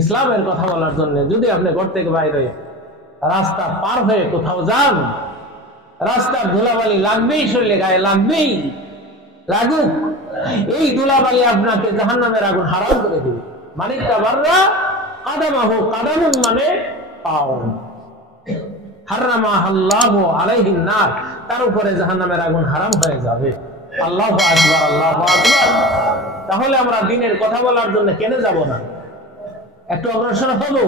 ইসলামের কথা বলার জন্য যদি আপনি ঘর থেকে বাইরে রাস্তা পার হয়ে কোথাও যান, রাস্তার ধুলাবালি লাগবেই, শরীরে গায়ে লাগবেই, লাগুক, এই ধুলাবালি আপনাকে জাহান্নামের আগুন হারাম করে দিবে। মানিকটা বাররা কাদামাহু, কাদামুন মানে পাও, হারামাহাল্লাহু আলাইহিন নার, তার উপরে জাহান্নামের আগুন হারাম হয়ে যাবে। আল্লাহু আকবার, আল্লাহু আকবার। তাহলে আমরা দিনের কথা বলার জন্য কেন যাব না? একটু অগ্রসর হবো,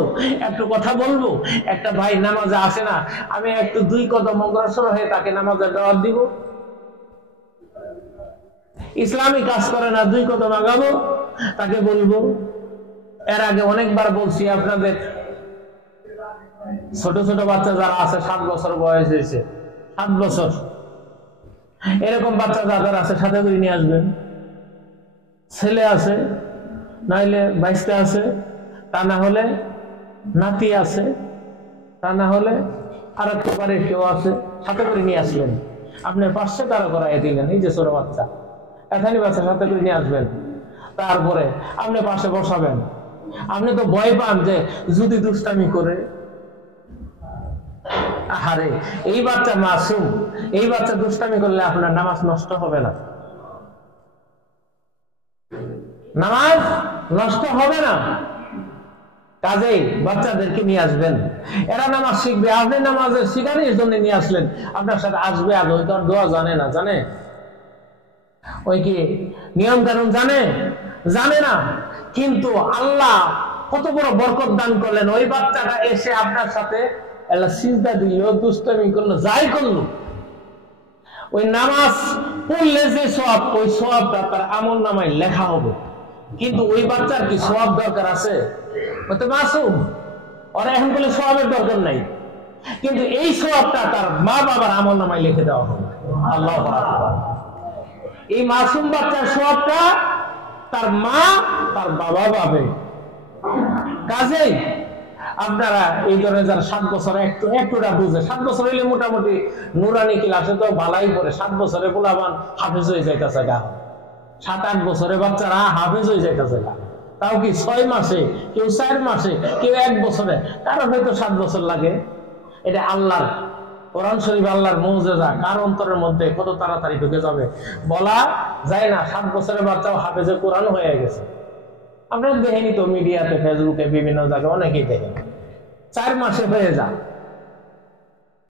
একটু কথা বলবো। একটা ভাই নামাজে আসে না, আমি একটু 2 কদম অগ্রসর হয়ে তাকে নামাজের দাওয়াত দিব। ইসলামী কাজ করে না, 2 কদম আগাবো, তাকে বলবো। এর আগে অনেকবার বলছি আপনাদের, ছোট ছোট বাচ্চা যারা আছে, 7 বছর বয়স হয়েছে, 7 বছর, এরকম বাচ্চা যারা আছে সাথে করে নিয়ে আসবেন। ছেলে আছে, নাইলে বাইশটা আছে, তা না হলে নাতি আছে, তা না হলে আর একটু পারে কেউ আছে, সাথে করে নিয়ে আসলেন। আপনি 500 টাকা করাই দিলেন, এই যে ছোট বাচ্চা, এখানে বাচ্চা সাথে করে নিয়ে আসবেন। তারপরে আপনি পাশে বসাবেন। আপনি তো ভয় পান যে যদি দুষ্টামি করে, আরে এই বাচ্চা মাসুম, এই বাচ্চা দুষ্টামি করলে আপনার নামাজ নষ্ট হবে না, নামাজ নষ্ট হবে না। কাজেই বাচ্চাদেরকে নিয়ে আসবেন, এরা নামাজ শিখবে। আপনি নামাজের শিখানোর জন্য নিয়ে আসলেন, আপনার সাথে আসবে আগে, ওই তো আর দোয়া জানে না, জানে ওই কি নিয়ম কানুন জানে? জানে না। কিন্তু আল্লাহ কত বড় বরকত দান করলেন, ওই বাচ্চাটা এসে আপনার সাথে সিজদা দিল, দুষ্টামি করলো, যাই করলো, ওই নামাজ পড়লে যে সওয়াব, ওই সওয়াবটা তার আমলনামায় লেখা হবে। কিন্তু ওই বাচ্চার কি সওয়াব দরকার আছে? ও তো মাসুম, ওরা এখন বলে সওয়াবের দরকার নাই, কিন্তু এই সওয়াবটা তার মা বাবার আমলনামায় লিখে দেওয়া হবে। আল্লাহু আকবার। এই মাসুম বাচ্চার সওয়াবটা তার মা তার বাবা পাবে। কাজেই আপনারা এই ধরনের যারা 7 বছর একটুটা বুঝে, 7 বছর হইলে মোটামুটি নুরানি ক্লাসে তো ভালাই করে, 7 বছরে পোলাপান হাফেজ হয়ে যাইতেছে গা, 7-8 বছরে বাচ্চারা হাফেজ হয়ে যাইতেছে গা। তাও কি 6 মাসে, কেউ 4 মাসে, কেউ 1 বছরে, কারো হয়তো 7 বছর লাগে। এটা আল্লাহর কোরআন শরীফ, আল্লাহর মুজিজা, কার অন্তরের মধ্যে কত তাড়াতাড়ি ঢুকে যাবে বলা যায় না। 7 বছরের বাচ্চাও হাফেজে কোরআন হয়ে গেছে। আপনারা দেখেনি তো মিডিয়াতে, ফেসবুকে, বিভিন্ন জায়গায় অনেকেই দেখেন 4 মাসে হয়ে যায়।